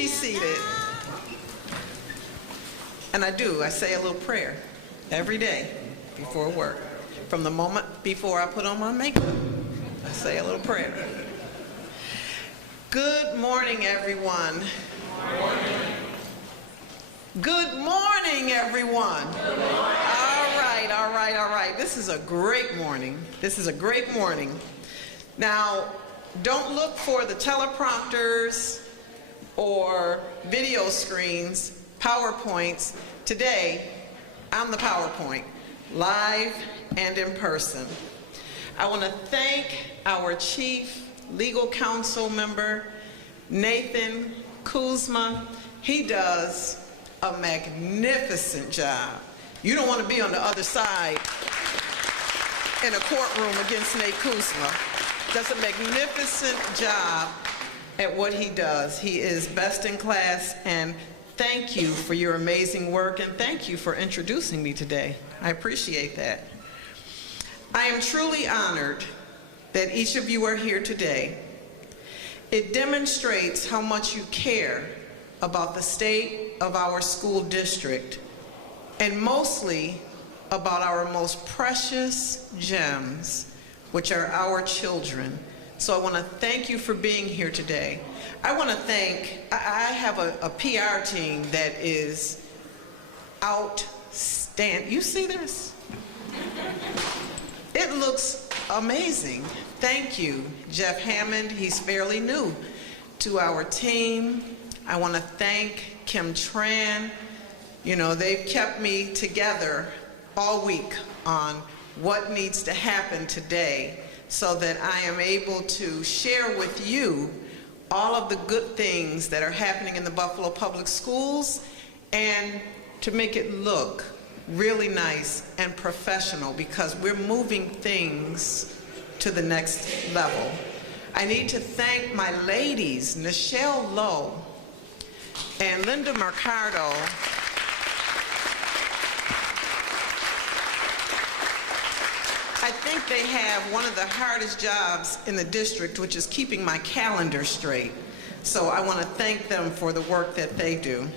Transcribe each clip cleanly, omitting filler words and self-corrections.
be seated. And I do. I say a little prayer every day before work. From the moment before I put on my makeup, I say a little prayer. Good morning, everyone. Good morning, everyone. Good morning. All right. This is a great morning. Now, don't look for the teleprompters or video screens, PowerPoints. Today, I'm the PowerPoint, live and in person. I want to thank our Chief Legal Counsel member, Nathan Kuzma. He does a magnificent job. You don't want to be on the other side in a courtroom against Nate Kuzma. Does a magnificent job at what he does. He is best in class, and thank you for your amazing work, and thank you for introducing me today. I appreciate that. I am truly honored that each of you are here today. It demonstrates how much you care about the state of our school district, and mostly about our most precious gems, which are our children. So I want to thank you for being here today. I want to thank, I have a PR team that is outstanding. You see this? It looks amazing. Thank you, Jeff Hammond. He's fairly new to our team. I want to thank Kim Tran. You know, they've kept me together all week on what needs to happen today so that I am able to share with you all of the good things that are happening in the Buffalo Public Schools and to make it look really nice and professional, because we're moving things to the next level. I need to thank my ladies, Nichelle Lowe and Linda Mercado. I think they have one of the hardest jobs in the district, which is keeping my calendar straight. So I want to thank them for the work that they do.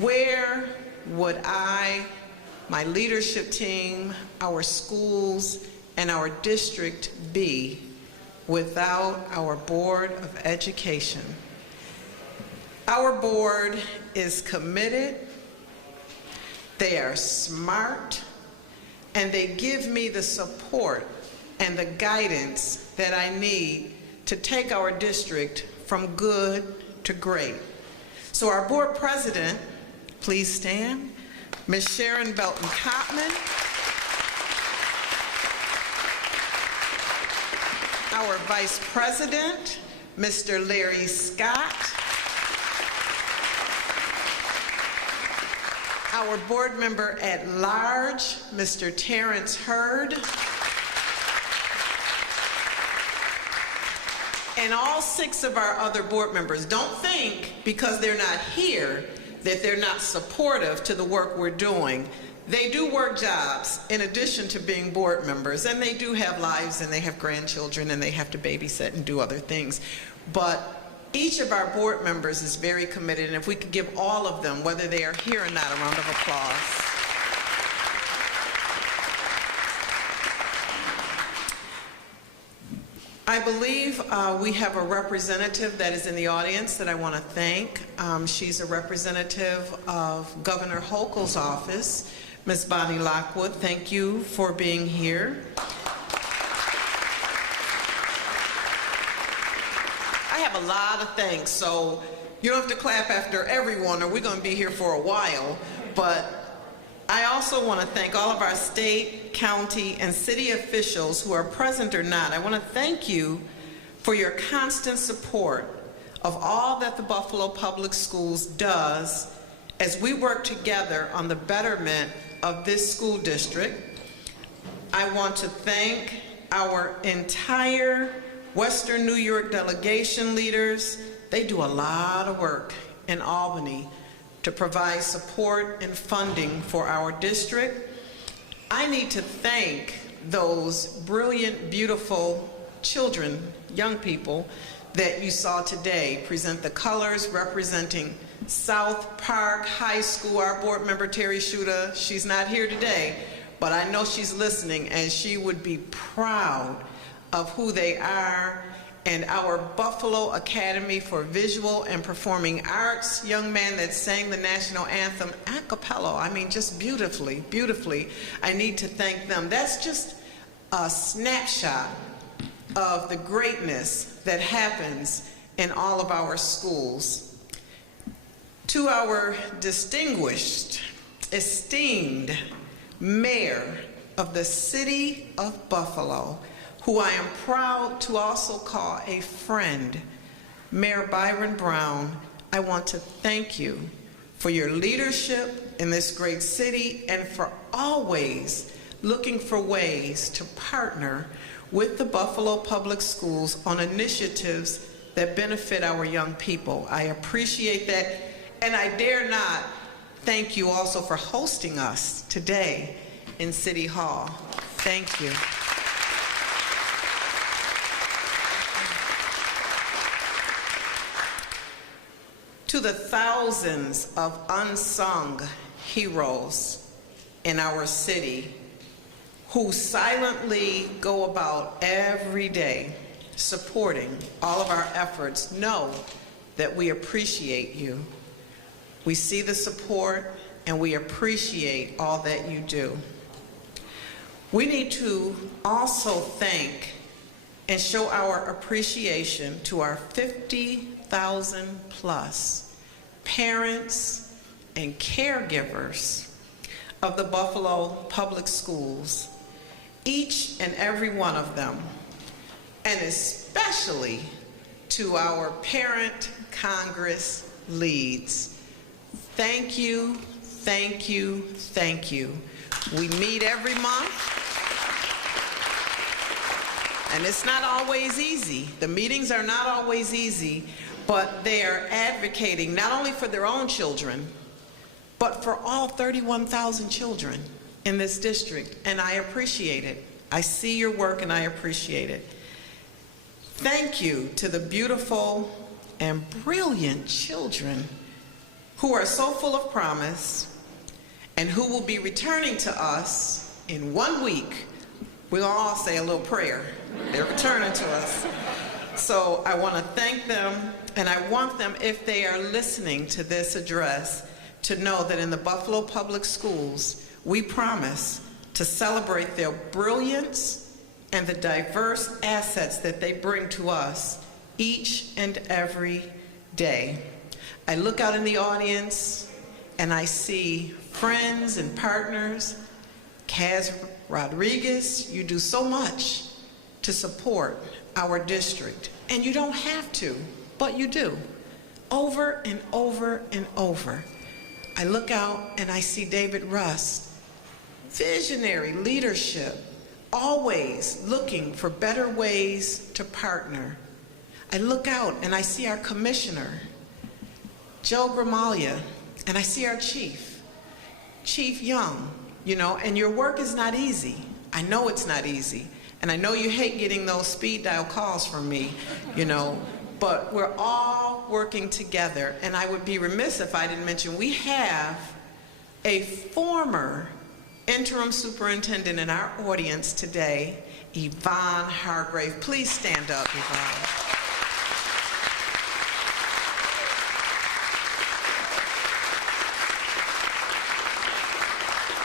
Where would I, my leadership team, our schools, and our district be without our Board of Education? Our board is committed, they are smart, and they give me the support and the guidance that I need to take our district from good to great. So our board president, please stand, Ms. Sharon Belton-Cotman. Our vice president, Mr. Larry Scott. Our board member at large, Mr. Terrence Hurd. And all 6 of our other board members. Don't think because they're not here that they're not supportive to the work we're doing. They do work jobs in addition to being board members, and they do have lives and they have grandchildren and they have to babysit and do other things. But each of our board members is very committed, and if we could give all of them, whether they are here or not, a round of applause. I believe we have a representative that is in the audience that I want to thank. She's a representative of Governor Hochul's office, Ms. Bonnie Lockwood. Thank you for being here. I have a lot of thanks, so you don't have to clap after everyone or we're going to be here for a while. But I also want to thank all of our state, county, and city officials who are present or not. I want to thank you for your constant support of all that the Buffalo Public Schools does as we work together on the betterment of this school district. I want to thank our entire Western New York delegation leaders. They do a lot of work in Albany to provide support and funding for our district. I need to thank those brilliant, beautiful children, young people, that you saw today present the colors representing South Park High School. Our board member, Terry Shuda, she's not here today, but I know she's listening, and she would be proud of who they are. And our Buffalo Academy for Visual and Performing Arts young man that sang the national anthem a cappella, I mean, just beautifully, beautifully. I need to thank them. That's just a snapshot of the greatness that happens in all of our schools. To our distinguished, esteemed mayor of the city of Buffalo, who I am proud to also call a friend, Mayor Byron Brown, I want to thank you for your leadership in this great city and for always looking for ways to partner with the Buffalo Public Schools on initiatives that benefit our young people. I appreciate that, and I dare not thank you also for hosting us today in City Hall. Thank you. To the thousands of unsung heroes in our city who silently go about every day supporting all of our efforts, know that we appreciate you. We see the support and we appreciate all that you do. We need to also thank and show our appreciation to our 50,000 plus parents and caregivers of the Buffalo Public Schools, each and every one of them, and especially to our parent Congress leads. Thank you, thank you, thank you. We meet every month, and it's not always easy. The meetings are not always easy, but they are advocating not only for their own children, but for all 31,000 children in this district, and I appreciate it. I see your work and I appreciate it. Thank you to the beautiful and brilliant children who are so full of promise and who will be returning to us in 1 week. We'll all say a little prayer. They're returning to us. So I want to thank them, and I want them, if they are listening to this address, to know that in the Buffalo Public Schools, we promise to celebrate their brilliance and the diverse assets that they bring to us each and every day. I look out in the audience and I see friends and partners. Kaz Rodriguez, you do so much to support our district, and you don't have to, but you do, over and over and over. I look out and I see David Rust, visionary leadership, always looking for better ways to partner. I look out and I see our commissioner, Joe Gramalia, and I see our chief, Chief Young, you know, and your work is not easy. I know it's not easy. And I know you hate getting those speed dial calls from me, you know, but we're all working together. And I would be remiss if I didn't mention we have a former interim superintendent in our audience today, Yvonne Hargrave. Please stand up, Yvonne.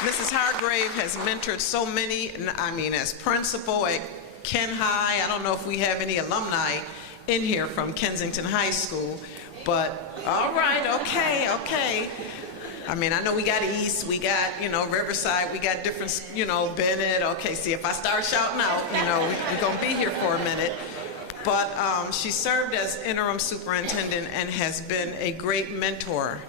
Mrs. Hargrave has mentored so many, I mean, as principal at Ken High. I don't know if we have any alumni in here from Kensington High School, but all right, okay. I mean, I know we got East, we got, you know, Riverside, we got different, you know, Bennett. Okay, see, if I start shouting out, you know, we're gonna be here for a minute. But she served as interim superintendent and has been a great mentor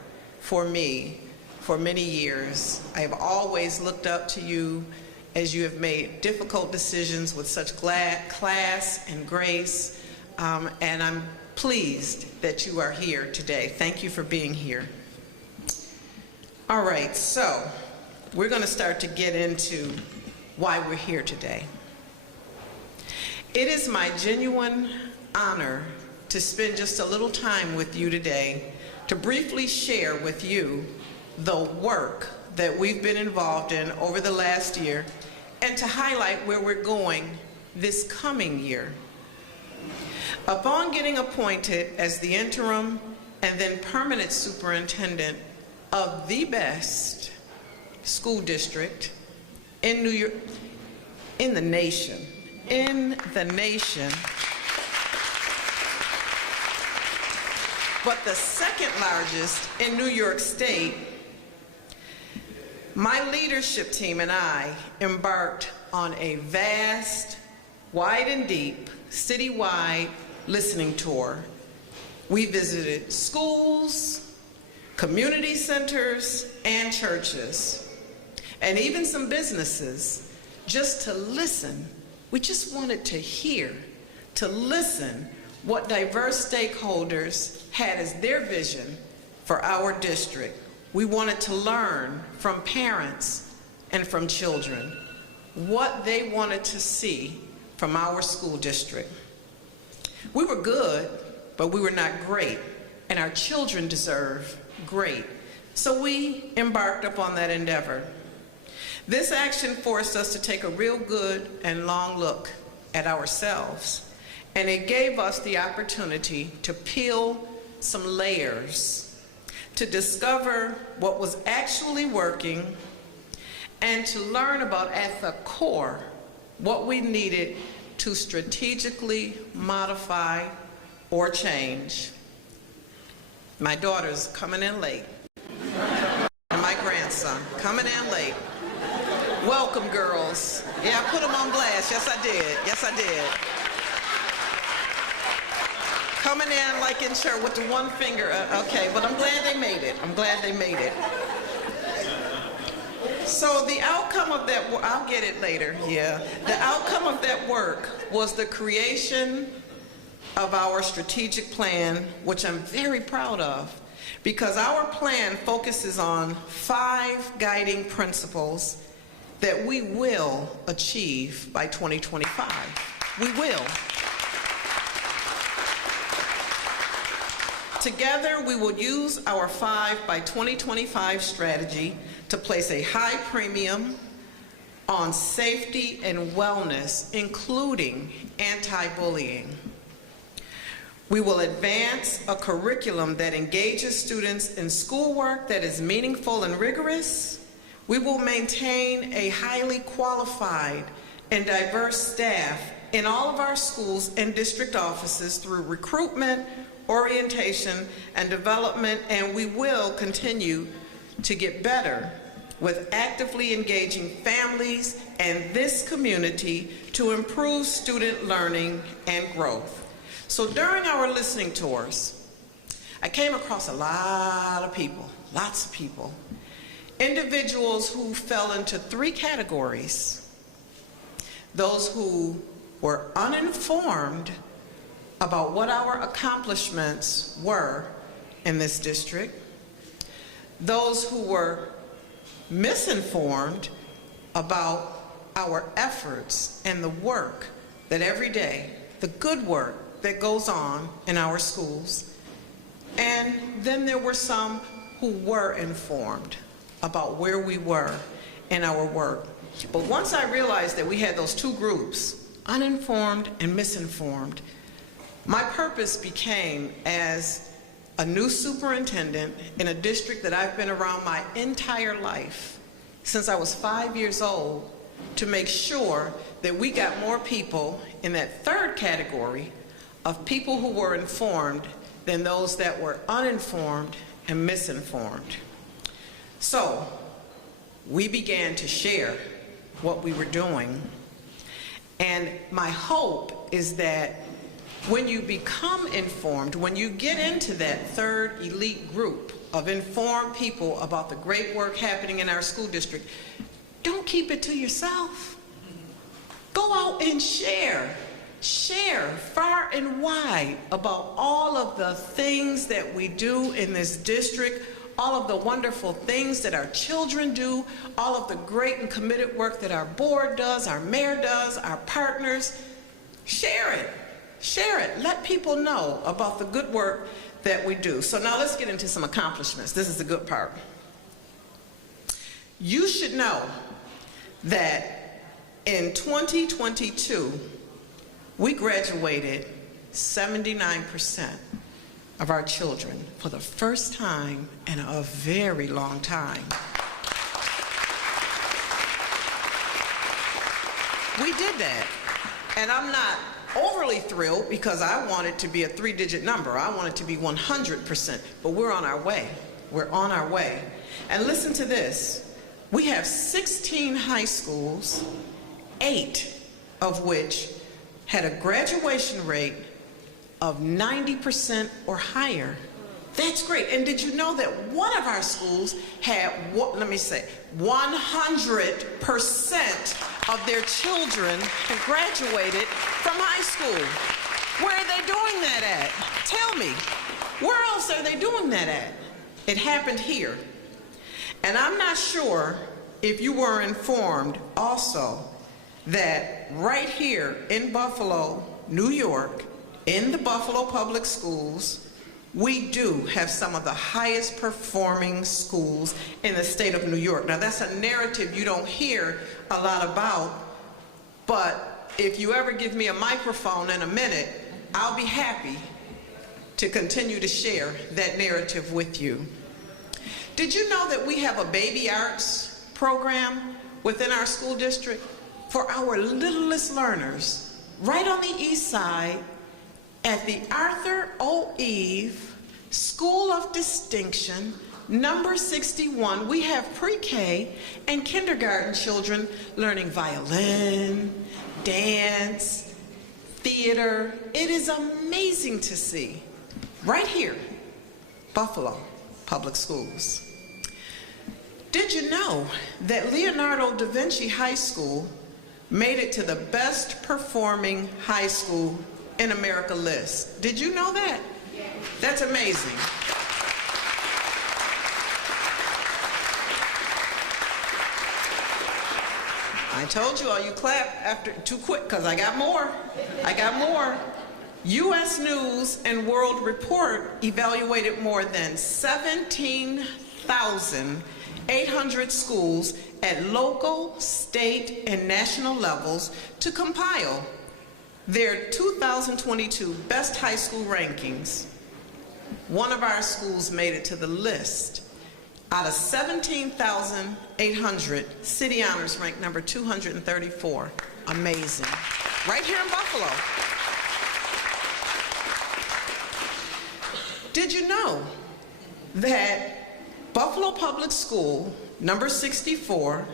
for me for many years. I have always looked up to you as you have made difficult decisions with such class and grace, and I'm pleased that you are here today. Thank you for being here. All right, so we're going to start to get into why we're here today. It is my genuine honor to spend just a little time with you today to briefly share with you the work that we've been involved in over the last year and to highlight where we're going this coming year. Upon getting appointed as the interim and then permanent superintendent of the best school district in New York, in the nation, but the second largest in New York State, my leadership team and I embarked on a vast, wide and deep, citywide listening tour. We visited schools, community centers, and churches, and even some businesses, just to listen. We just wanted to hear, to listen what diverse stakeholders had as their vision for our district. We wanted to learn from parents and from children what they wanted to see from our school district. We were good, but we were not great, and our children deserve great. So we embarked upon that endeavor. This action forced us to take a real good and long look at ourselves, and it gave us the opportunity to peel some layers, to discover what was actually working, and to learn about, at the core, what we needed to strategically modify or change. My daughter's coming in late, and my grandson coming in late. Welcome, girls. Yeah, I put them on blast. Yes, I did. Yes, I did. Coming in like in church with the one finger. Okay, but I'm glad they made it. I'm glad they made it. So the outcome of that, I'll get it later, yeah. The outcome of that work was the creation of our strategic plan, which I'm very proud of, because our plan focuses on 5 guiding principles that we will achieve by 2025. We will. Together, we will use our 5 by 2025 strategy to place a high premium on safety and wellness, including anti-bullying. We will advance a curriculum that engages students in schoolwork that is meaningful and rigorous. We will maintain a highly qualified and diverse staff in all of our schools and district offices through recruitment, orientation, and development, and we will continue to get better with actively engaging families and this community to improve student learning and growth. So during our listening tours, I came across a lot of people, lots of people, individuals who fell into 3 categories. Those who were uninformed about what our accomplishments were in this district, those who were misinformed about our efforts and the work that every day, the good work that goes on in our schools, and then there were some who were informed about where we were in our work. But once I realized that we had those 2 groups, uninformed and misinformed, my purpose became, as a new superintendent in a district that I've been around my entire life, since I was 5 years old, to make sure that we got more people in that 3rd category of people who were informed than those that were uninformed and misinformed. So we began to share what we were doing, and my hope is that when you become informed, when you get into that 3rd elite group of informed people about the great work happening in our school district, don't keep it to yourself. Go out and share. Share far and wide about all of the things that we do in this district, all of the wonderful things that our children do, all of the great and committed work that our board does, our mayor does, our partners. Share it. Share it. Let people know about the good work that we do. So now let's get into some accomplishments. This is the good part. You should know that in 2022, we graduated 79% of our children for the first time in a very long time. We did that, and I'm not overly thrilled because I want it to be a 3-digit number. I want it to be 100%, but we're on our way. We're on our way. And listen to this. We have 16 high schools, 8 of which had a graduation rate of 90% or higher. That's great. And did you know that one of our schools had, let me say, 100% of their children had graduated from high school? Where are they doing that at? Tell me. Where else are they doing that at? It happened here. And I'm not sure if you were informed also that right here in Buffalo, New York, in the Buffalo Public Schools, we do have some of the highest performing schools in the state of New York. Now that's a narrative you don't hear a lot about, but if you ever give me a microphone in a minute, I'll be happy to continue to share that narrative with you. Did you know that we have a baby arts program within our school district for our littlest learners right on the east side at the Arthur O. Eve School of Distinction, number 61. We have pre-K and kindergarten children learning violin, dance, theater. It is amazing to see right here, Buffalo Public Schools. Did you know that Leonardo da Vinci High School made it to the best performing high school in America list? Did you know that? That's amazing. I told you all you clap after too quick because I got more. I got more. U.S. News and World Report evaluated more than 17,800 schools at local, state, and national levels to compile their 2022 best high school rankings. One of our schools made it to the list. Out of 17,800, City Honors ranked number 234. Amazing. Right here in Buffalo. Did you know that Buffalo Public School, number 64,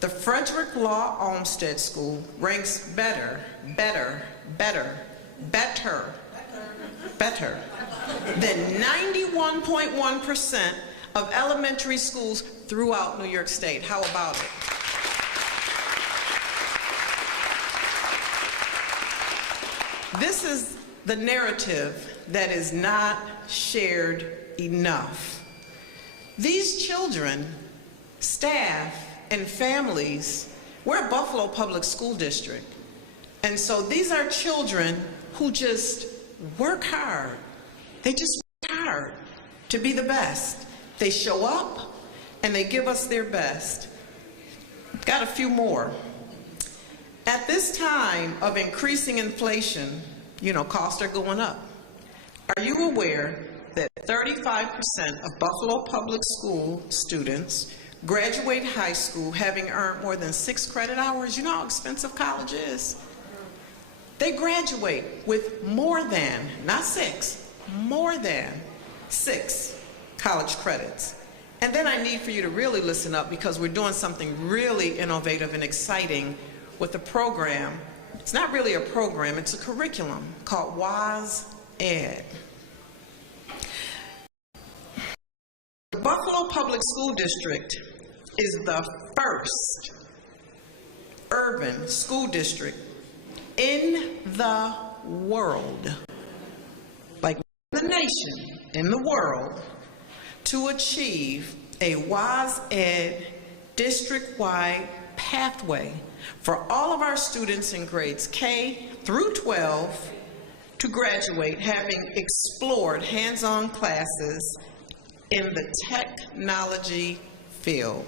the Frederick Law Olmsted School, ranks better than 91.1% of elementary schools throughout New York State? How about it? This is the narrative that is not shared enough. These children, staff, and families, we're a Buffalo Public School District. And so these are children who just work hard. They just work hard to be the best. They show up and they give us their best. Got a few more. At this time of increasing inflation, you know, costs are going up. Are you aware that 35% of Buffalo Public School students graduate high school having earned more than 6 credit hours? You know how expensive college is? They graduate with more than, not 6, more than 6 college credits. And then I need for you to really listen up because we're doing something really innovative and exciting with the program. It's not really a program, it's a curriculum called WAS Ed. The Buffalo Public School District is the first urban school district in the world, like the nation, in the world, to achieve a WAS Ed district-wide pathway for all of our students in grades K through 12 to graduate having explored hands-on classes in the technology field.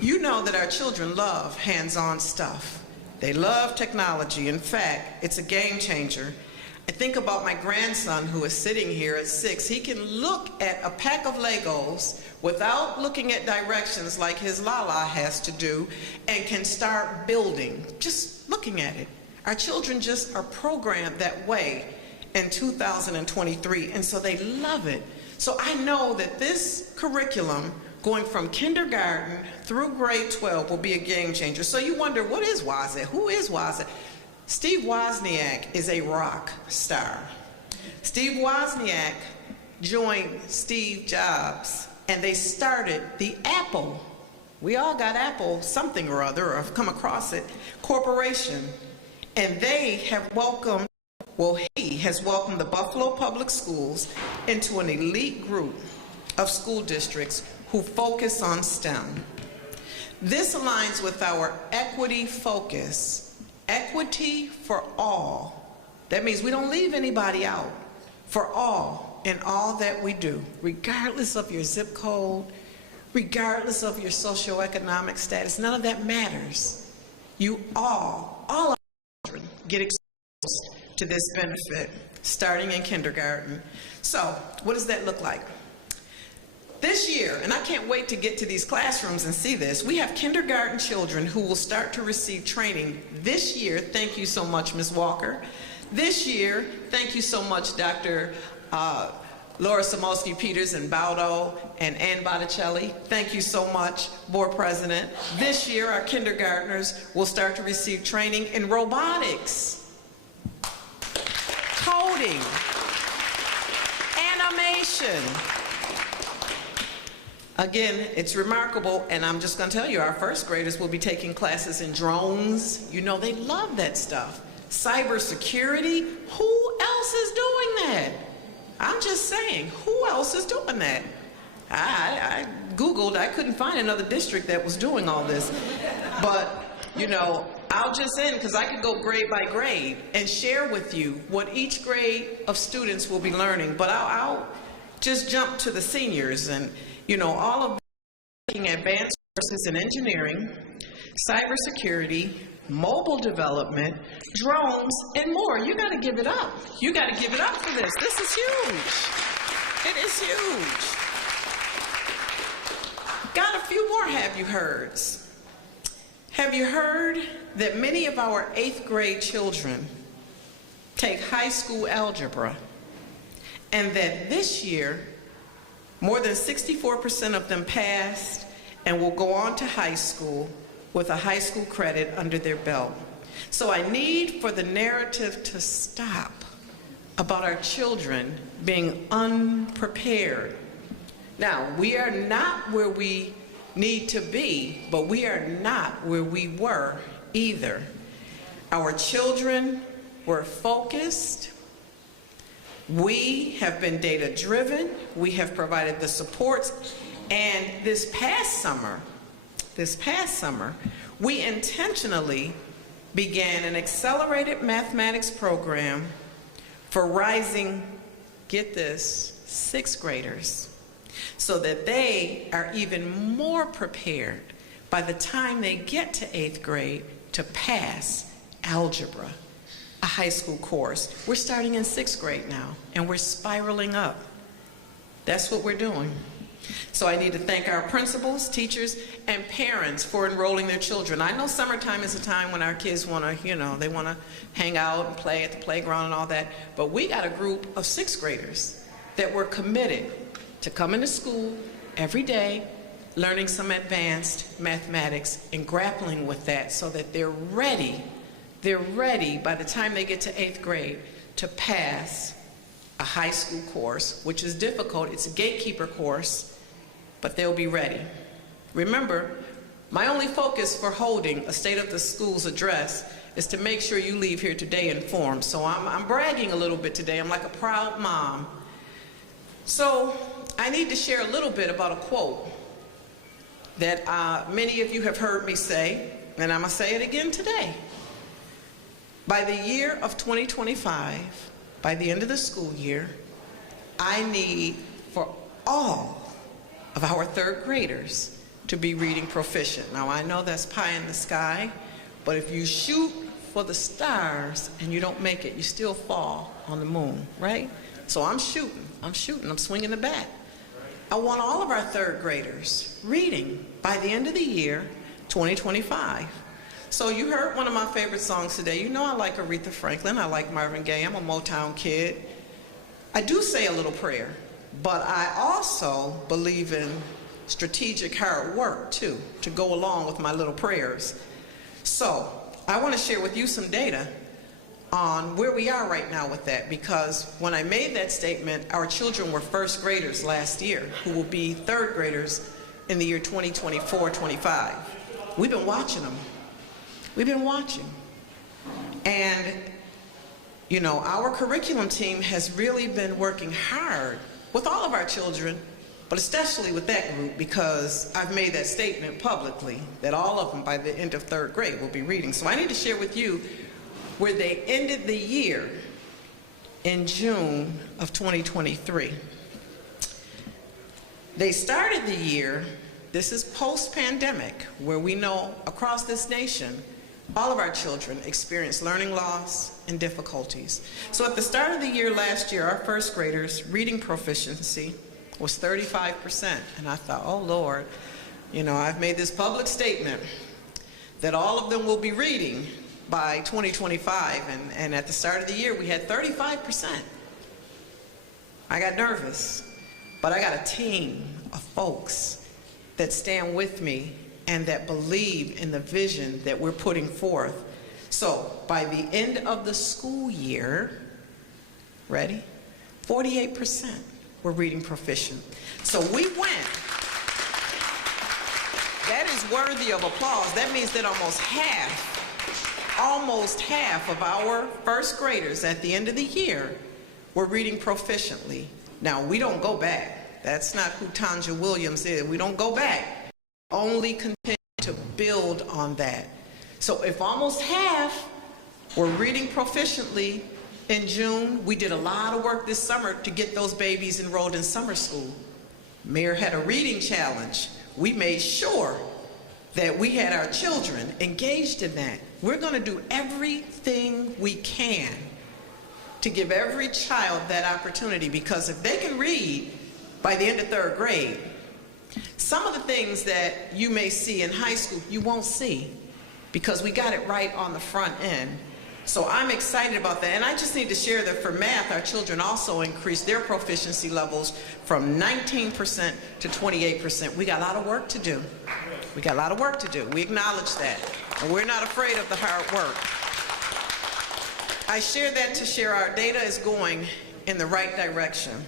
You know that our children love hands-on stuff. They love technology. In fact, it's a game changer. I think about my grandson who is sitting here at 6. He can look at a pack of Legos without looking at directions like his Lala has to do and can start building, just looking at it. Our children just are programmed that way in 2023, and so they love it. So I know that this curriculum going from kindergarten through grade 12 will be a game changer. So you wonder, what is WASD? Who is WASD? Steve Wozniak is a rock star. Steve Wozniak joined Steve Jobs, and they started the Apple. We all got Apple something or other, or have come across it, corporation. And they have welcomed, well, he has welcomed the Buffalo Public Schools into an elite group of school districts who focus on STEM. This aligns with our equity focus. Equity for all. That means we don't leave anybody out. For all in all that we do, regardless of your zip code, regardless of your socioeconomic status, none of that matters. You all our children get exposed to this benefit starting in kindergarten. So what does that look like? This year, and I can't wait to get to these classrooms and see this, we have kindergarten children who will start to receive training this year. Thank you so much, Ms. Walker. This year, thank you so much, Dr. Laura Samolsky-Peters and Baudo and Ann Botticelli. Thank you so much, Board President. This year, our kindergartners will start to receive training in robotics, coding, animation. Again, it's remarkable, and I'm just going to tell you, our first graders will be taking classes in drones. You know, they love that stuff. Cybersecurity, who else is doing that? I'm just saying, who else is doing that? I Googled, I couldn't find another district that was doing all this. But, you know, I'll just end, because I could go grade by grade and share with you what each grade of students will be learning. But I'll just jump to the seniors, and you know, all of taking advanced courses in engineering, cybersecurity, mobile development, drones, and more. You got to give it up. You got to give it up for this. This is huge. It is huge. Got a few more have you heards. Have you heard that many of our 8th grade children take high school algebra, and that this year, more than 64% of them passed and will go on to high school with a high school credit under their belt. So I need for the narrative to stop about our children being unprepared. Now, we are not where we need to be, but we are not where we were either. Our children were focused. We have been data-driven. We have provided the supports. And this past summer, we intentionally began an accelerated mathematics program for rising, get this, 6th graders, so that they are even more prepared by the time they get to 8th grade to pass algebra, a high school course. We're starting in 6th grade now, and we're spiraling up. That's what we're doing. So I need to thank our principals, teachers, and parents for enrolling their children. I know summertime is a time when our kids want to, you know, they want to hang out and play at the playground and all that, but we got a group of 6th graders that were committed to coming to school every day, learning some advanced mathematics and grappling with that so that they're ready by the time they get to 8th grade to pass a high school course, which is difficult. It's a gatekeeper course, but they'll be ready. Remember, my only focus for holding a State of the Schools address is to make sure you leave here today informed. So I'm bragging a little bit today. I'm like a proud mom. So I need to share a little bit about a quote that many of you have heard me say, and I'm gonna say it again today. By the year of 2025, by the end of the school year, I need for all of our third graders to be reading proficient. Now, I know that's pie in the sky, but if you shoot for the stars and you don't make it, you still fall on the moon, right? So I'm shooting, I'm swinging the bat. I want all of our third graders reading by the end of the year, 2025. So you heard one of my favorite songs today. You know I like Aretha Franklin, I like Marvin Gaye, I'm a Motown kid. I do say a little prayer, but I also believe in strategic hard work too, to go along with my little prayers. So I want to share with you some data on where we are right now with that, because when I made that statement, our children were first graders last year who will be third graders in the year 2024-25. We've been watching them. We've been watching. And you know, our curriculum team has really been working hard with all of our children, but especially with that group, because I've made that statement publicly that all of them by the end of third grade will be reading. So I need to share with you where they ended the year in June of 2023. They started the year, this is post-pandemic, where we know across this nation, all of our children experience learning loss and difficulties. So at the start of the year last year, our first graders' reading proficiency was 35%. And I thought, oh Lord, you know, I've made this public statement that all of them will be reading by 2025. And at the start of the year, we had 35%. I got nervous, but I got a team of folks that stand with me and that believe in the vision that we're putting forth. So by the end of the school year, ready? 48% were reading proficient. So we went. That is worthy of applause. That means that almost half of our first graders at the end of the year were reading proficiently. Now, we don't go back. That's not who Tanja Williams is. We don't go back. Only continue to build on that. So if almost half were reading proficiently in June, we did a lot of work this summer to get those babies enrolled in summer school. Mayor had a reading challenge. We made sure that we had our children engaged in that. We're going to do everything we can to give every child that opportunity, because if they can read by the end of third grade, some of the things that you may see in high school, you won't see, because we got it right on the front end. So I'm excited about that. And I just need to share that for math, our children also increased their proficiency levels from 19% to 28%. We got a lot of work to do. We got a lot of work to do. We acknowledge that. And we're not afraid of the hard work. I share that to share our data is going in the right direction.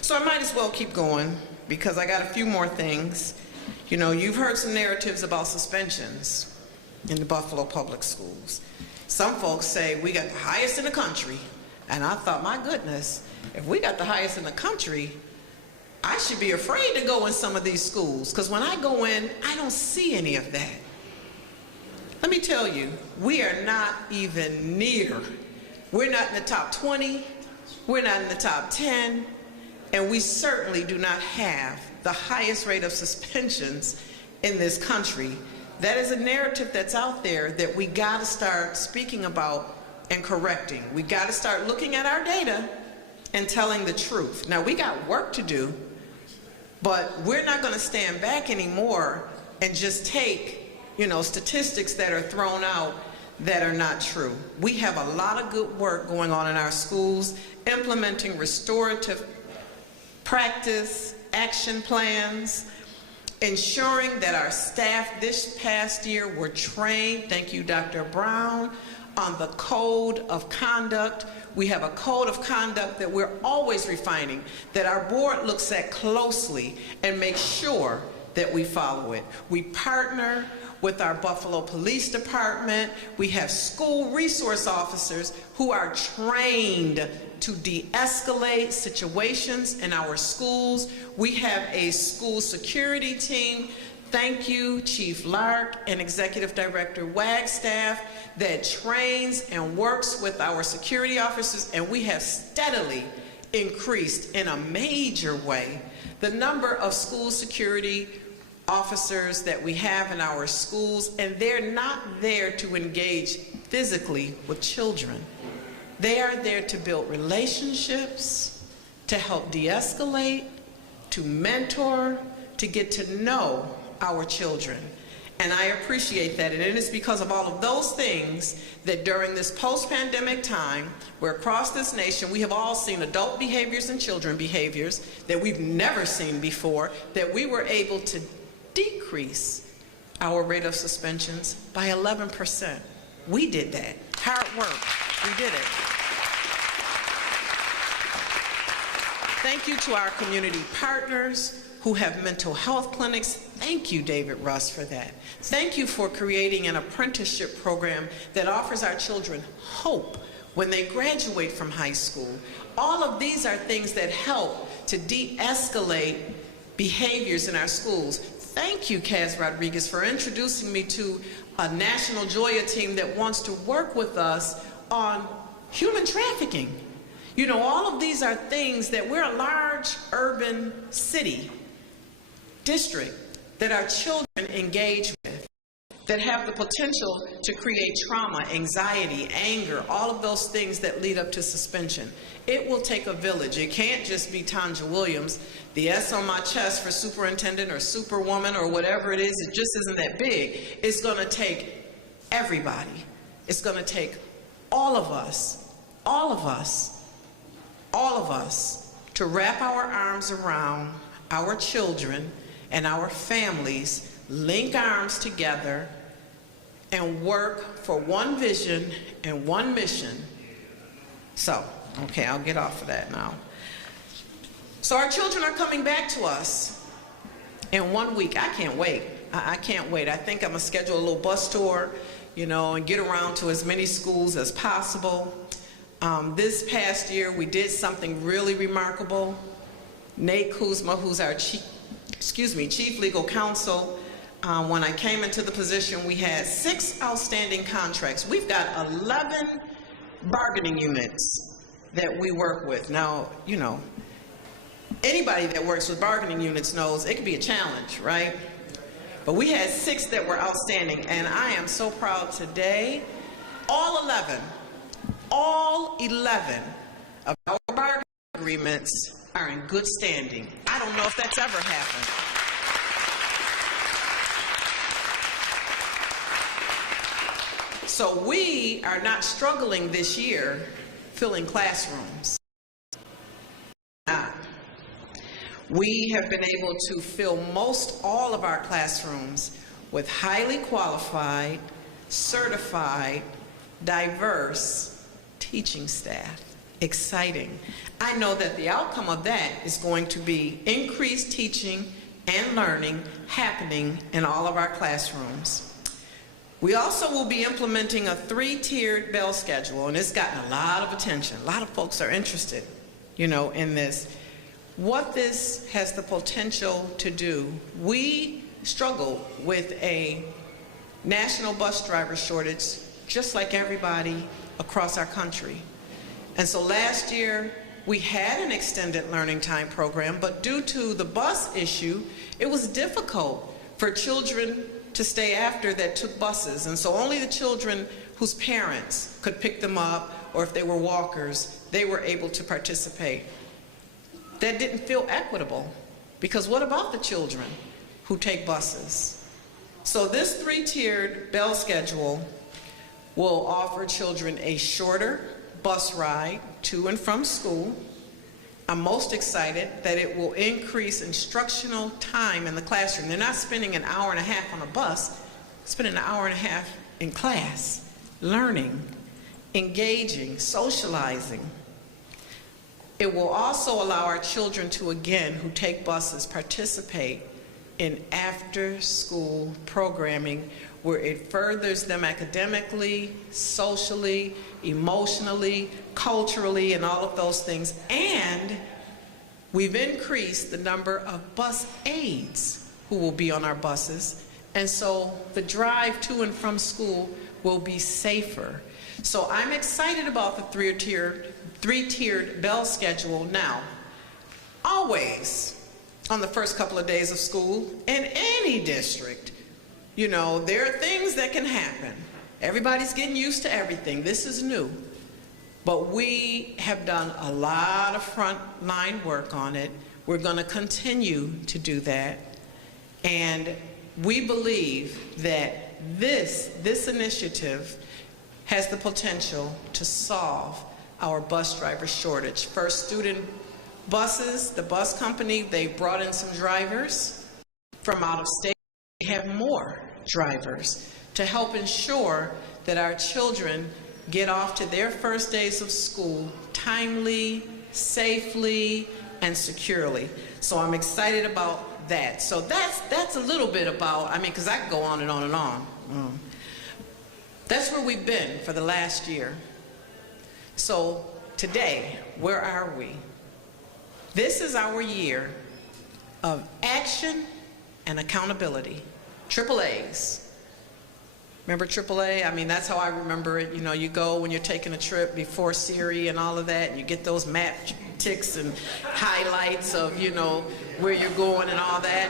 So I might as well keep going, because I got a few more things. You know, you've heard some narratives about suspensions in the Buffalo Public Schools. Some folks say we got the highest in the country. And I thought, my goodness, if we got the highest in the country, I should be afraid to go in some of these schools, because when I go in, I don't see any of that. Let me tell you, we are not even near. We're not in the top 20, we're not in the top 10, and we certainly do not have the highest rate of suspensions in this country. That is a narrative that's out there that we got to start speaking about and correcting. We got to start looking at our data and telling the truth. Now, we got work to do, but we're not going to stand back anymore and just take, you know, statistics that are thrown out that are not true. We have a lot of good work going on in our schools, implementing restorative practice, action plans, ensuring that our staff this past year were trained, thank you, Dr. Brown, on the code of conduct. We have a code of conduct that we're always refining, that our board looks at closely and makes sure that we follow it. We partner with our Buffalo Police Department. We have school resource officers who are trained to de-escalate situations in our schools. We have a school security team Thank you, Chief Lark and Executive Director Wagstaff that trains and works with our security officers, and we have steadily increased in a major way the number of school security officers that we have in our schools, and they're not there to engage physically with children. They are there to build relationships, to help de-escalate, to mentor, to get to know our children. And I appreciate that. And it is because of all of those things that during this post-pandemic time, where across this nation we have all seen adult behaviors and children behaviors that we've never seen before, that we were able to decrease our rate of suspensions by 11%. We did that. Hard work. We did it. Thank you to our community partners who have mental health clinics. Thank you, David Russ, for that. Thank you for creating an apprenticeship program that offers our children hope when they graduate from high school. All of these are things that help to de-escalate behaviors in our schools. Thank you, Kaz Rodriguez, for introducing me to a National Joya team that wants to work with us on human trafficking. You know, all of these are things that we're a large urban city, district, that our children engage with, that have the potential to create trauma, anxiety, anger, all of those things that lead up to suspension. It will take a village. It can't just be Tanja Williams. The S on my chest for superintendent or superwoman or whatever it is, it just isn't that big. It's going to take everybody. It's going to take all of us, all of us, all of us to wrap our arms around our children and our families, link arms together, and work for one vision and one mission. So, okay, I'll get off of that now. So our children are coming back to us in 1 week. I can't wait. I can't wait. I think I'm gonna schedule a little bus tour, you know, and get around to as many schools as possible. This past year, we did something really remarkable. Nate Kuzma, who's our chief legal counsel, when I came into the position, we had 6 outstanding contracts. We've got 11 bargaining units that we work with. Now, you know, anybody that works with bargaining units knows it can be a challenge, right? But we had 6 that were outstanding, and I am so proud today. All 11 of our bargaining agreements are in good standing. I don't know if that's ever happened. So we are not struggling this year filling classrooms. We have been able to fill most all of our classrooms with highly qualified, certified, diverse teaching staff. Exciting. I know that the outcome of that is going to be increased teaching and learning happening in all of our classrooms. We also will be implementing a 3-tiered bell schedule, and it's gotten a lot of attention. A lot of folks are interested, you know, in this. What this has the potential to do, we struggle with a national bus driver shortage, just like everybody across our country. And so last year, we had an extended learning time program, but due to the bus issue, it was difficult for children to stay after that took buses. And so only the children whose parents could pick them up, or if they were walkers, they were able to participate. That didn't feel equitable, because what about the children who take buses? So this 3-tiered bell schedule will offer children a shorter bus ride to and from school. I'm most excited that it will increase instructional time in the classroom. They're not spending an hour and a half on a bus, spending an hour and a half in class, learning, engaging, socializing. It will also allow our children to, again, who take buses, participate in after-school programming where it furthers them academically, socially, emotionally, culturally, and all of those things. And we've increased the number of bus aides who will be on our buses. And so the drive to and from school will be safer. So I'm excited about the three-tiered bell schedule now. Always on the first couple of days of school in any district, you know, there are things that can happen. Everybody's getting used to everything. This is new. But we have done a lot of frontline work on it. We're going to continue to do that. And we believe that this initiative has the potential to solve our bus driver shortage. First Student Buses, the bus company, they brought in some drivers from out of state. They have more drivers to help ensure that our children get off to their first days of school timely, safely, and securely. So I'm excited about that. So that's a little bit about, I mean, because I could go on and on and on. That's where we've been for the last year. So today, where are we? This is our year of action and accountability. AAAs. Remember AAA? I mean, that's how I remember it. You know, you go when you're taking a trip before Siri and all of that, and you get those map ticks and highlights of, you know, where you're going and all that.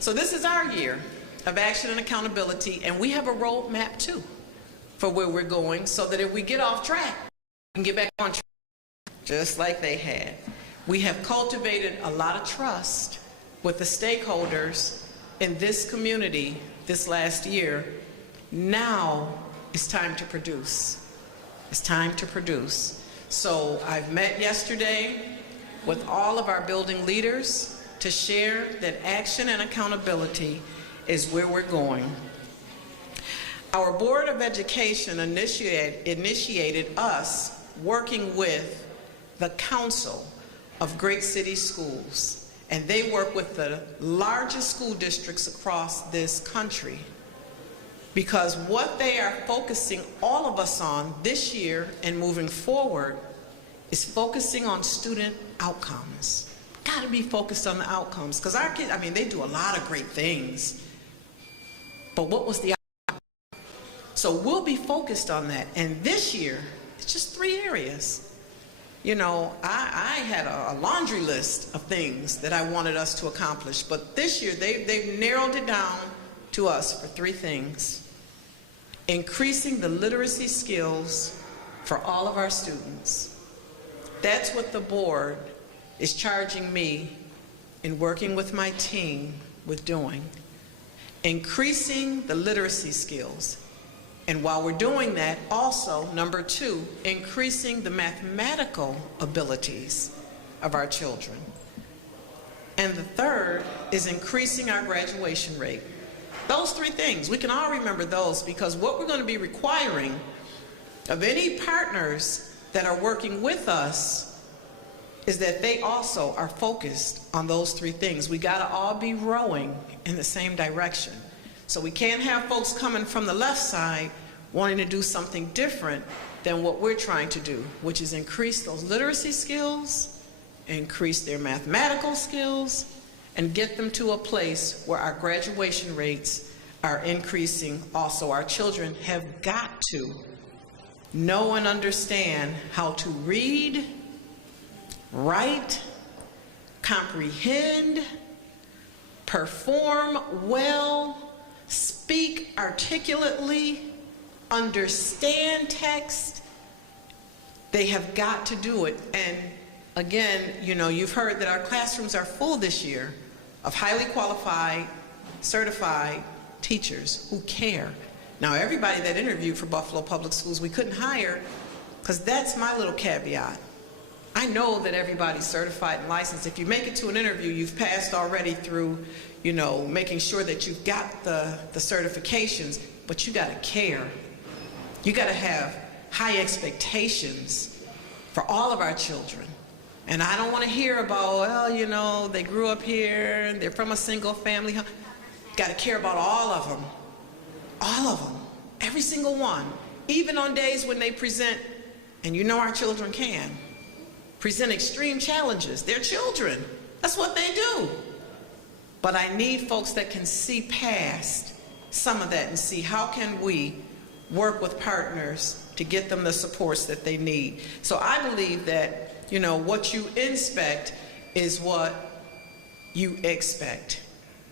So this is our year of action and accountability, and we have a roadmap too for where we're going, so that if we get off track, we can get back on track, just like they had. We have cultivated a lot of trust with the stakeholders in this community this last year. Now it's time to produce. It's time to produce. So I've met yesterday with all of our building leaders to share that action and accountability is where we're going. Our Board of Education initiated us working with the Council of Great City Schools, and they work with the largest school districts across this country, because what they are focusing all of us on this year and moving forward is focusing on student outcomes. Got to be focused on the outcomes, because our kids, I mean, they do a lot of great things, but what was the outcome? So we'll be focused on that, and this year it's just 3 areas. You know, I had a laundry list of things that I wanted us to accomplish, but this year they've narrowed it down to us for 3 things. Increasing the literacy skills for all of our students. That's what the board is charging me in working with my team with doing. Increasing the literacy skills. And while we're doing that, also, number 2, increasing the mathematical abilities of our children. And the 3rd is increasing our graduation rate. Those 3 things, we can all remember those, because what we're going to be requiring of any partners that are working with us is that they also are focused on those 3 things. We got to all be rowing in the same direction. So we can't have folks coming from the left side wanting to do something different than what we're trying to do, which is increase those literacy skills, increase their mathematical skills, and get them to a place where our graduation rates are increasing also. Our children have got to know and understand how to read, write, comprehend, perform well, speak articulately, understand text. They have got to do it. And again, you know, you've heard that our classrooms are full this year of highly qualified, certified teachers who care. Now, everybody that interviewed for Buffalo Public Schools, we couldn't hire, because that's my little caveat. I know that everybody's certified and licensed. If you make it to an interview, you've passed already through, you know, making sure that you've got the certifications, but you got to care. You got to have high expectations for all of our children. And I don't want to hear about, well, you know, they grew up here, and they're from a single family home. Got to care about all of them. All of them. Every single one. Even on days when they present, and you know our children can, present extreme challenges. They're children. That's what they do. But I need folks that can see past some of that and see how can we work with partners to get them the supports that they need. So I believe that, you know, what you inspect is what you expect.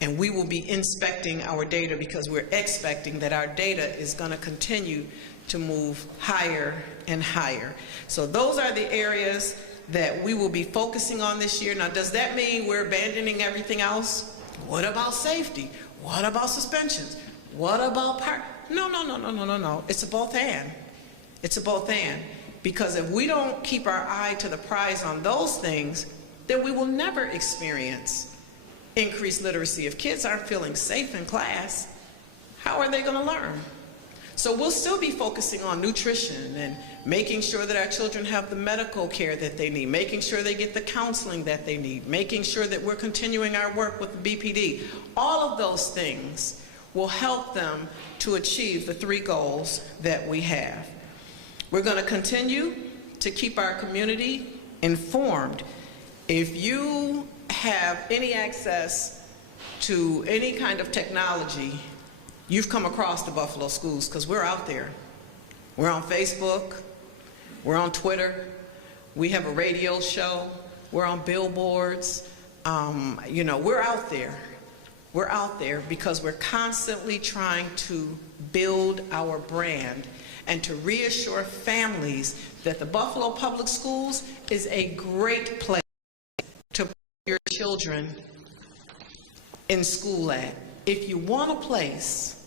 And we will be inspecting our data because we're expecting that our data is going to continue to move higher and higher. So those are the areas that we will be focusing on this year. Now, does that mean we're abandoning everything else? What about safety? What about suspensions? What about No. It's a both and. It's a both and. Because if we don't keep our eye to the prize on those things, then we will never experience increased literacy. If kids aren't feeling safe in class, how are they going to learn? So we'll still be focusing on nutrition and making sure that our children have the medical care that they need, making sure they get the counseling that they need, making sure that we're continuing our work with the BPD. All of those things will help them to achieve the 3 goals that we have. We're going to continue to keep our community informed. If you have any access to any kind of technology, you've come across the Buffalo Schools, because we're out there. We're on Facebook, we're on Twitter, we have a radio show, we're on billboards. You know, we're out there. We're out there because we're constantly trying to build our brand and to reassure families that the Buffalo Public Schools is a great place to put your children in school at. If you want a place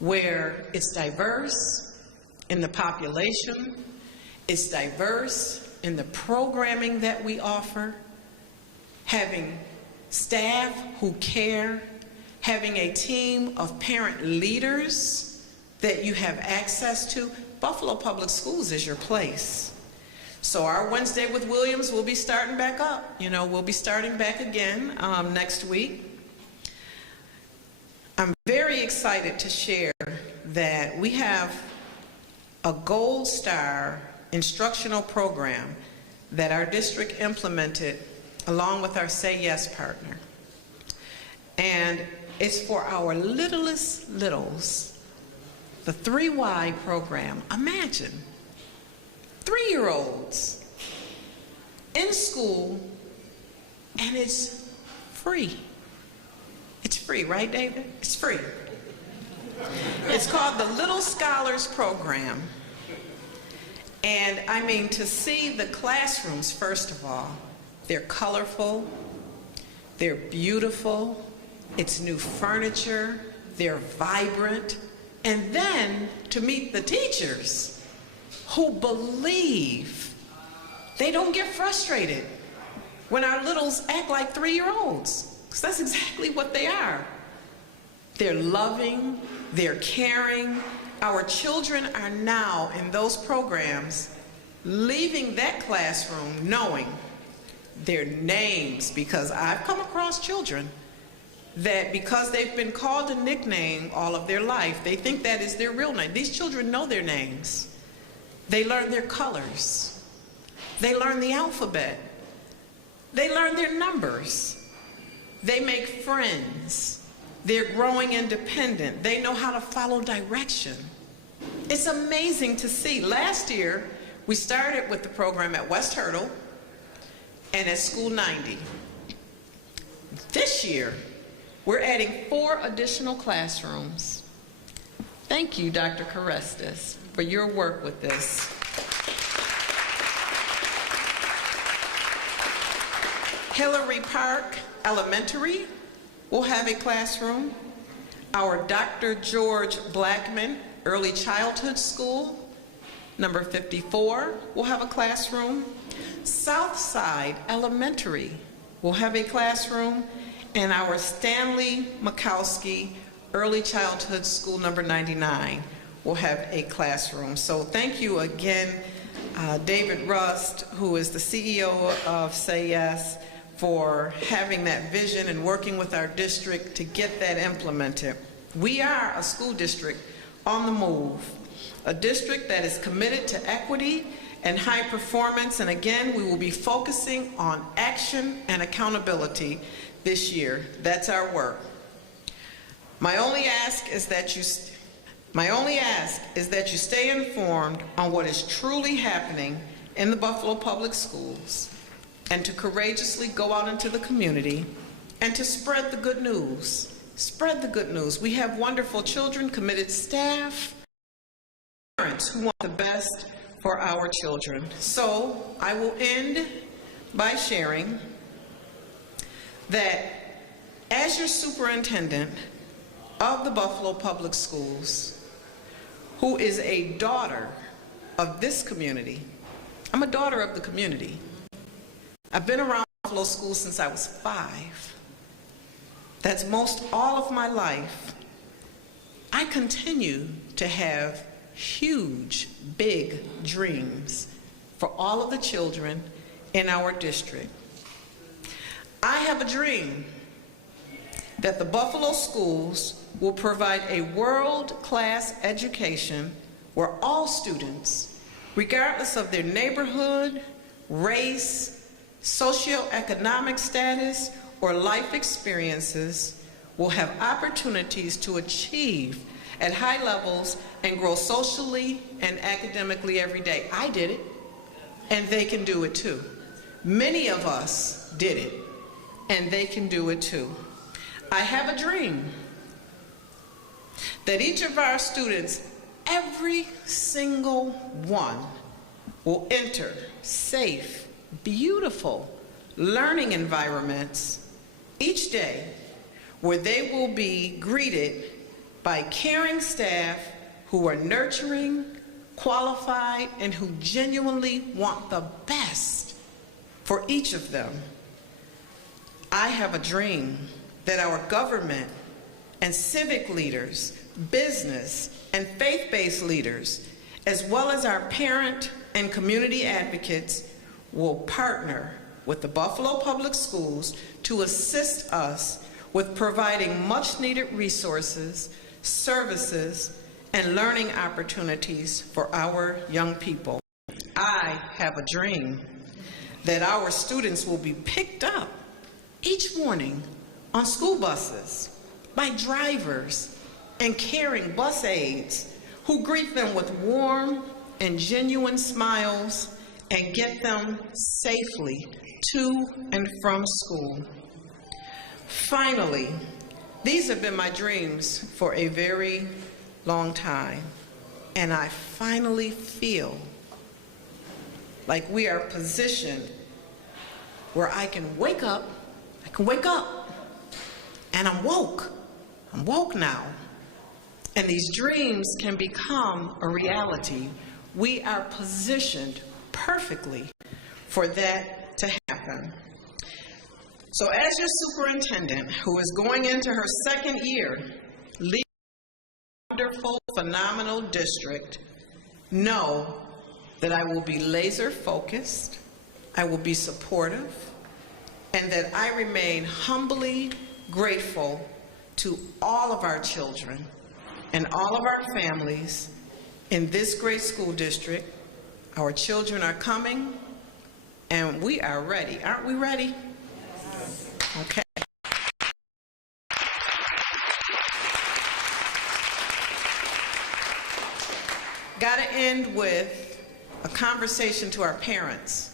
where it's diverse in the population, it's diverse in the programming that we offer, having staff who care, having a team of parent leaders that you have access to, Buffalo Public Schools is your place. So our Wednesday with Williams will be starting back up. You know, we'll be starting back again next week. I'm very excited to share that we have a Gold Star instructional program that our district implemented along with our Say Yes partner. And it's for our littlest littles, the 3Y program. Imagine 3-year-olds in school, and it's free. It's free, right, David? It's free. It's called the Little Scholars Program. And I mean, to see the classrooms, first of all, they're colorful, they're beautiful, it's new furniture, they're vibrant, and then to meet the teachers who believe. They don't get frustrated when our littles act like 3-year-olds. Because that's exactly what they are. They're loving, they're caring. Our children are now in those programs leaving that classroom knowing their names, because I've come across children that because they've been called a nickname all of their life, they think that is their real name. These children know their names. They learn their colors. They learn the alphabet. They learn their numbers. They make friends. They're growing independent. They know how to follow direction. It's amazing to see. Last year, we started with the program at West Hurdle and at School 90. This year, we're adding 4 additional classrooms. Thank you, Dr. Carestas, for your work with this. Hillary Park Elementary will have a classroom. Our Dr. George Blackman Early Childhood School, number 54, will have a classroom. Southside Elementary will have a classroom, and our Stanley Makowski Early Childhood School, number 99, will have a classroom. So thank you again, David Rust, who is the CEO of Say Yes, for having that vision and working with our district to get that implemented. We are a school district on the move, a district that is committed to equity and high performance, and again, we will be focusing on action and accountability this year. That's our work. My only ask is that you stay informed on what is truly happening in the Buffalo Public Schools, and to courageously go out into the community and to spread the good news. Spread the good news. We have wonderful children, committed staff, parents who want the best for our children. So I will end by sharing that as your superintendent of the Buffalo Public Schools, who is a daughter of this community, I'm a daughter of the community. I've been around Buffalo schools since I was 5. That's most all of my life. I continue to have huge, big dreams for all of the children in our district. I have a dream that the Buffalo schools will provide a world-class education where all students, regardless of their neighborhood, race, socioeconomic status, or life experiences, will have opportunities to achieve at high levels and grow socially and academically every day. I did it, and they can do it too. Many of us did it, and they can do it too. I have a dream that each of our students, every single one, will enter safe, beautiful learning environments each day where they will be greeted by caring staff who are nurturing, qualified, and who genuinely want the best for each of them. I have a dream that our government and civic leaders, business and faith-based leaders, as well as our parent and community advocates, will partner with the Buffalo Public Schools to assist us with providing much-needed resources, services, and learning opportunities for our young people. I have a dream that our students will be picked up each morning on school buses by drivers and caring bus aides who greet them with warm and genuine smiles and get them safely to and from school. Finally, these have been my dreams for a very long time, and I finally feel like we are positioned where I can wake up, and I'm woke now, and these dreams can become a reality. We are positioned perfectly for that to happen. So as your superintendent, who is going into her second year, leading a wonderful, phenomenal district, know that I will be laser focused, I will be supportive, and that I remain humbly grateful to all of our children and all of our families in this great school district. Our children are coming, and we are ready. Aren't we ready? Okay. Got to end with a conversation to our parents.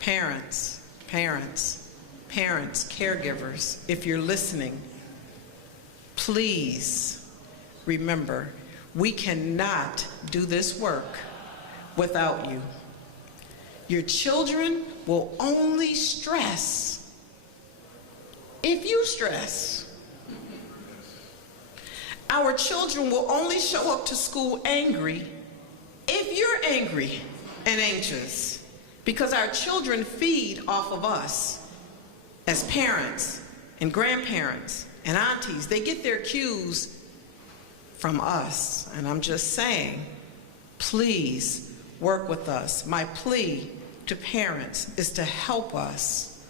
Parents, caregivers, if you're listening, please remember, we cannot do this work without you. Your children will only stress if you stress. Our children will only show up to school angry if you're angry and anxious, because our children feed off of us as parents and grandparents and aunties. They get their cues from us, and I'm just saying, please work with us. My plea to parents is to help us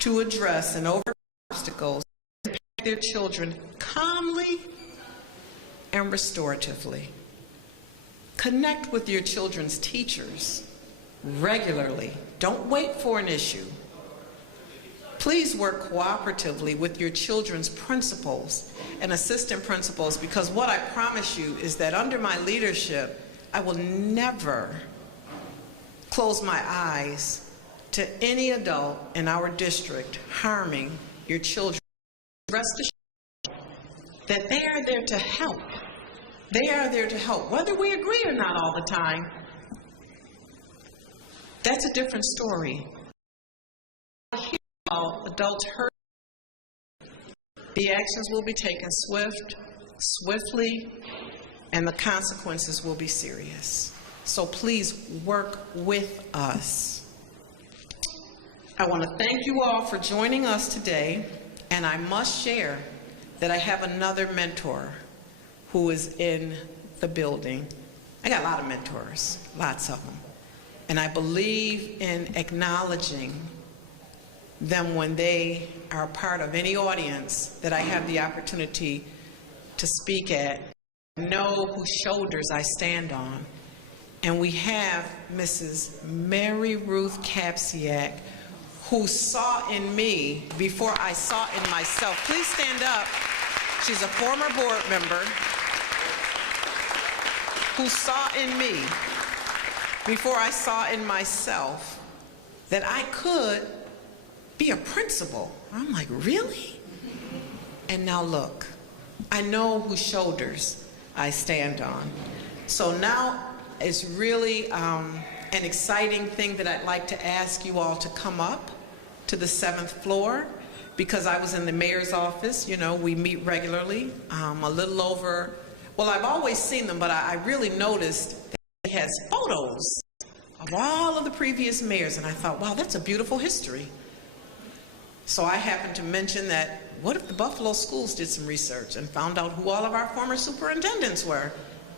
to address and overcome obstacles and impact their children calmly and restoratively. Connect with your children's teachers regularly. Don't wait for an issue. Please work cooperatively with your children's principals and assistant principals, because what I promise you is that under my leadership, I will never close my eyes to any adult in our district harming your children. Rest assured that they are there to help. They are there to help, whether we agree or not all the time. That's a different story. Adults hurt, the actions will be taken swiftly, and the consequences will be serious. So please work with us. I want to thank you all for joining us today, and I must share that I have another mentor who is in the building. I got a lot of mentors, lots of them, and I believe in acknowledging them when they are a part of any audience that I have the opportunity to speak at. Know whose shoulders I stand on. And we have Mrs. Mary Ruth Kapsiak, who saw in me before I saw in myself. Please stand up. She's a former board member who saw in me before I saw in myself that I could be a principal. I'm like, really? And now look, I know whose shoulders I stand on. So now it's really an exciting thing that I'd like to ask you all to come up to the 7th floor, because I was in the mayor's office. You know, we meet regularly, a little over, well, I've always seen them, but I really noticed that it has photos of all of the previous mayors, and I thought, wow, that's a beautiful history. So I happened to mention that, what if the Buffalo schools did some research and found out who all of our former superintendents were?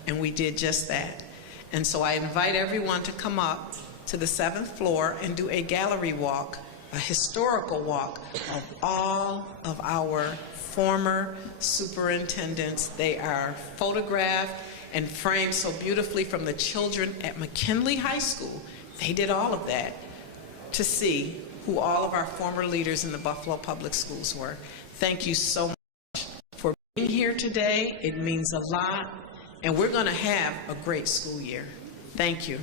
And we did just that. And so I invite everyone to come up to the 7th floor and do a gallery walk, a historical walk of all of our former superintendents. They are photographed and framed so beautifully from the children at McKinley High School. They did all of that to see who all of our former leaders in the Buffalo Public Schools were. Thank you so much for being here today. It means a lot, and we're going to have a great school year. Thank you.